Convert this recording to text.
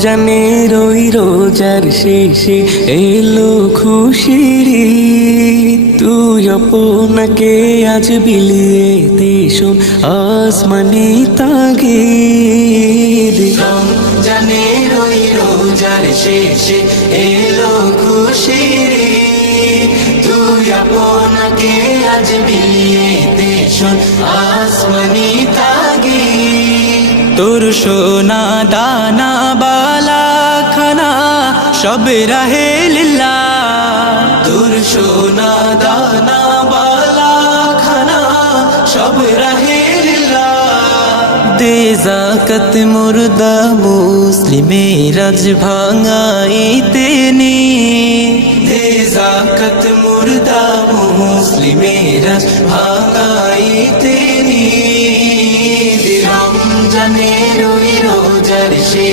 রমজানের ওই রোজার শেষে এলো খুশির ঈদ। তুই আপনাকে আজ বিলিয়ে দে শোন আসমানি তাগিদ। রমজানের ওই রোজার শেষে এলো খুশির ঈদ। তুই আপনাকে আজ বিলিয়ে দে শোন আসমানি তাগিদ। তোর সোনা দানা বালা খানা সব রাহে লিল্লাহ। তোর সোনা দানা বালা খানা সব রাহে লিল্লাহ। দে যাকাত মুর্দা মুসলিমের আজ ভাঙাইতে নি। দে যাকাত মুর্দা মুসলিমের আজ ভাঙাইতে নি। রমজানের ওই রোজার শেষে